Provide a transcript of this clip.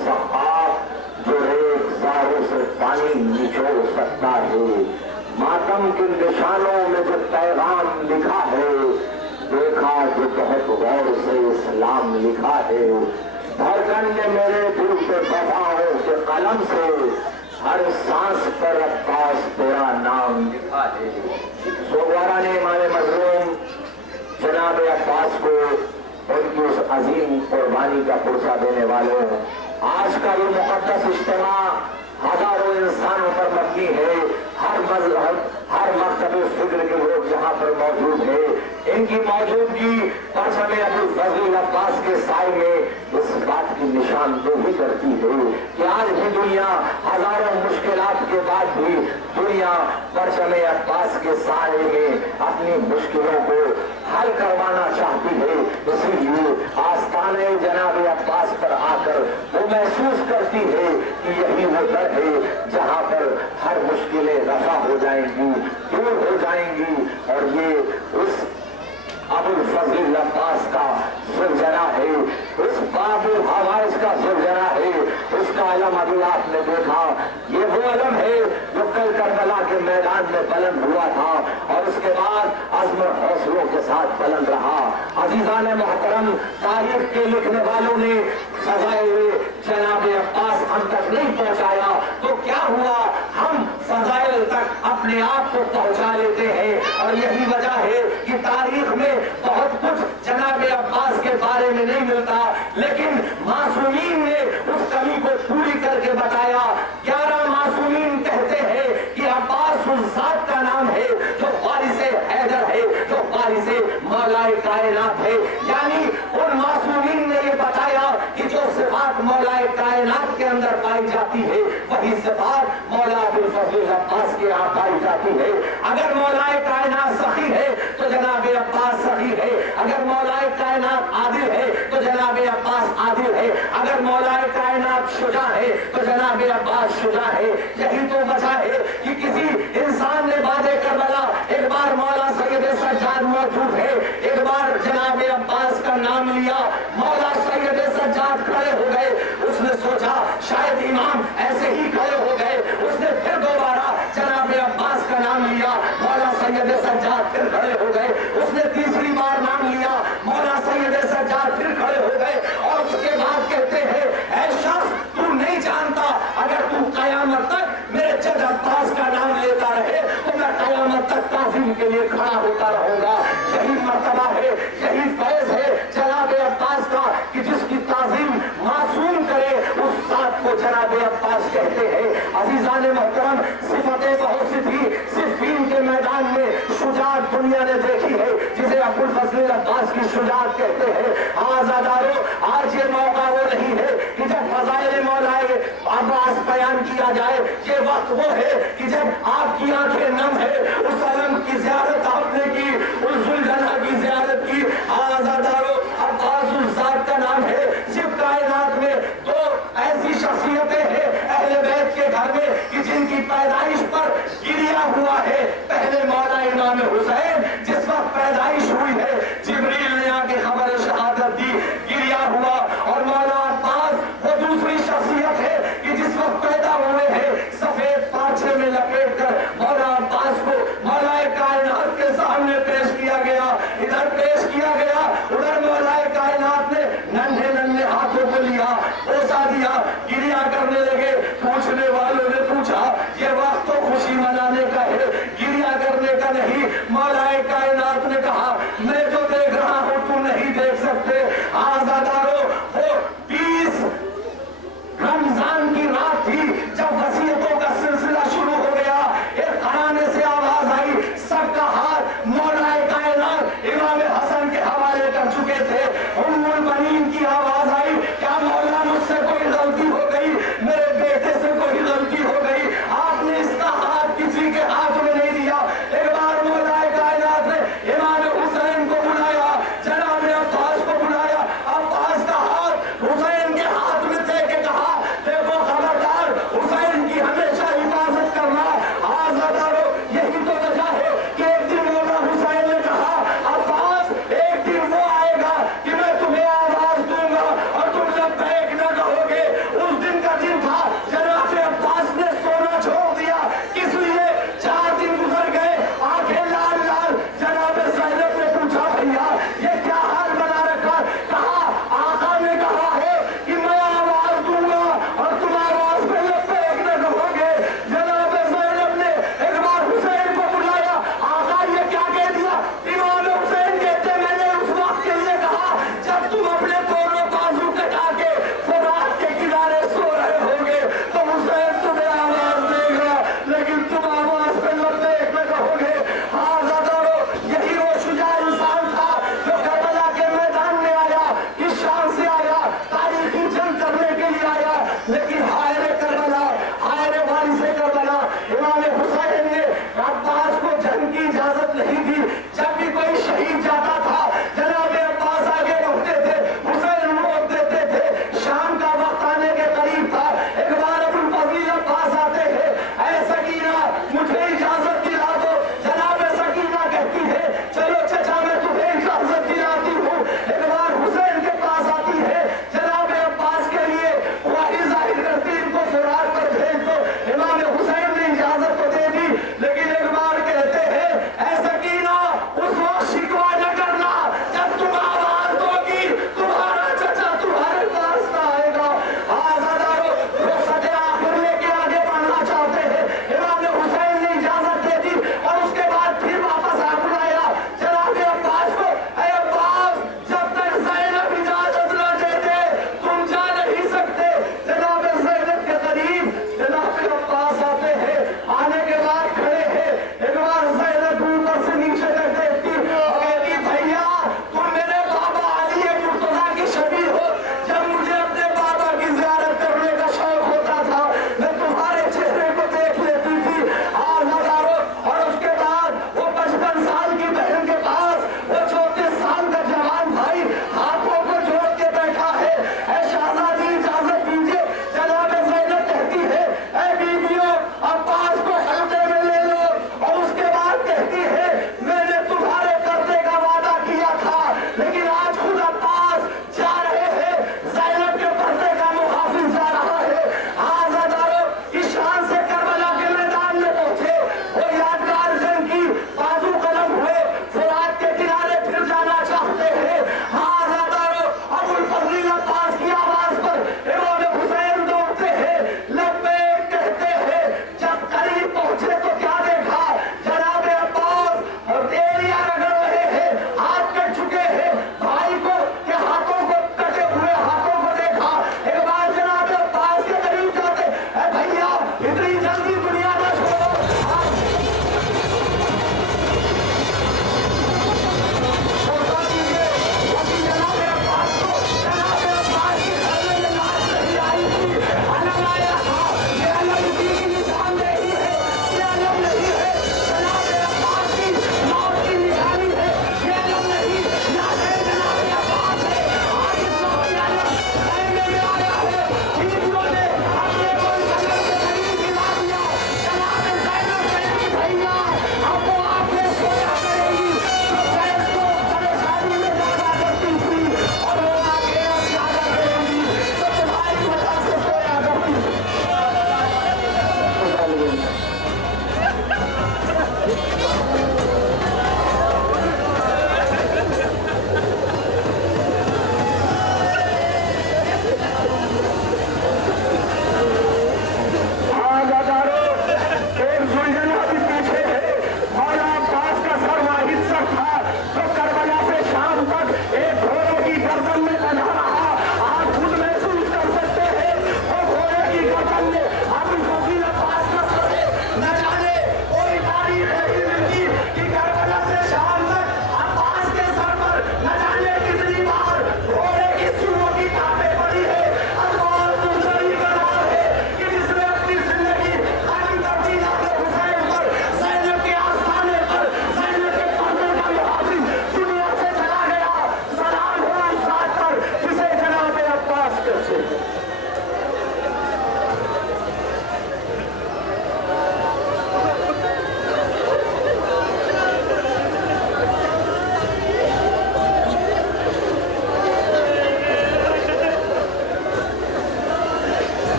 सखा जो एक जारों से पानी निचोड़ सकता है। मातम के निशानों में जो पैगाम लिखा है, देखा जो बहुत गौर से इस्लाम लिखा है। धड़कन ने मेरे दिल पे बफाओं के कलम से हर सांस पर अब्बास तेरा नाम लिखा है। सोगवारा ने इमाम मजलूम जनाब अब्बास को उनकी उस अजीम कुर्बानी का पुरसा देने वालों, आज का ये मुकद्दस इज्तिमा हजारों इंसानों पर मबनी है। हर मजहब, हर मकतब फिक्र के लोग यहाँ पर मौजूद है। इनकी मौजूदगी परचम अबुल फजल अब्बास के साए में इस बात की निशानदेही करती है कि आज भी दुनिया हजारों मुश्किलात के बाद भी दुनिया परचम अब्बास के साए में अपनी मुश्किलों को हल करवाना चाहती है। इसीलिए आस्थाने जनाब अब्बास पर आकर वो महसूस करती है कि यही वो दर है जहाँ पर हर मुश्किलें रफा हो जाएंगी, दूर हो जाएंगी। और ये उस अबुल फजल अब्बास का सुलझना है, उस बाबुल हवाइज का सुलझना है। उसका अलम अभी आपने देखा, ये वो अलम है जो कल करबला के मैदान में बुलंद हुआ था और उसके बाद अज़्म और हौसलों के साथ बुलंद रहा। अजीज़ान मोहतरम, तारीख के लिखने वालों ने सजाए हुए जनाब अब्बास हम तक नहीं पहुंचाया तो क्या हुआ, हम फजाइल तक अपने आप को पहुंचा लेते हैं। और यही वजह है कि तारीख में बहुत कुछ जनाब अब्बास के बारे में नहीं मिलता, लेकिन मासूमीन ने उस कमी को पूरी करके बताया। 11 मासूमीन कहते हैं कि अब्बास उस जात का नाम है जो वारिसे हैदर है, जो वारिसे मौलाए कायनात है। यानी उन मासूमीन ने ये बताया कि जो सिफात मौलाए कायनात के अंदर पाई जाती है वही सिफात मौला अबुल फजल अब्बास के यहाँ पाई जाती है। अगर मौलाए कायनात सखी है तो जनाब अब्बास सखी है, अगर मौलाए कायनात आदिल है तो जनाब अब्बास आदिल है, अगर मौलाए कायनात शुजा है तो जनाब अब्बास शुजा है। यही तो वजह है कि किसी इंसान ने वादे करबला, एक बार मौला सैयद सज्जाद मौजूद है, एक बार जनाब अब्बास का नाम लिया, मौला सैयद सज्जाद खड़े हो गए। उसने सोचा शायद इमाम ऐसे ही खड़े हो गए, उसने फिर दोबारा जनाब अब्बास का नाम लिया, मौला सैयद सज्जाद फिर खड़े हो गए। उसने तीसरी बार नाम लिया, मौला सैयद सज्जाद फिर खड़े हो गए। और उसके बाद कहते हैं, ऐ शख्स तू नहीं जानता, अगर तू कयामत तक मेरे जज अब्बास का नाम लेता रहे तो मैं कयामत तक ताज़ीम के लिए खड़ा होता रहूंगा। यही मर्तबा है, यही फैज़ है जनाब अब्बास का कि जिसकी ताज़ीम मासूम करे उस साथ को जनाब अब्बास कहते हैं। अज़ीज़ान मोहतरम, सिफतें बहुत सी थी। सिफ़ीन के मैदान में शुजाअत दुनिया ने देखी है जिसे अबुल फजल अब्बास की शुजाअत कहते हैं। आज़ादारों, आज ये मौका वो नहीं है कि जब फज़ाइल मौलाए अब्बास बयान किया जाए, ये वक्त वो है कि जब आपकी आंखें नम है, उस अलम की ज़ियारत आपने की, उस जुल्जना की ज़ियारत की। आज़ादारों, अब्बास उस ज़ात का नाम है। सिर्फ कायनात में दो ऐसी शख्सियतें हैं अहले बैत के घर में कि जिनकी पैदाइश पर गिरिया हुआ है। पहले मौला इमाम हुसैन जिस वक्त पैदाइश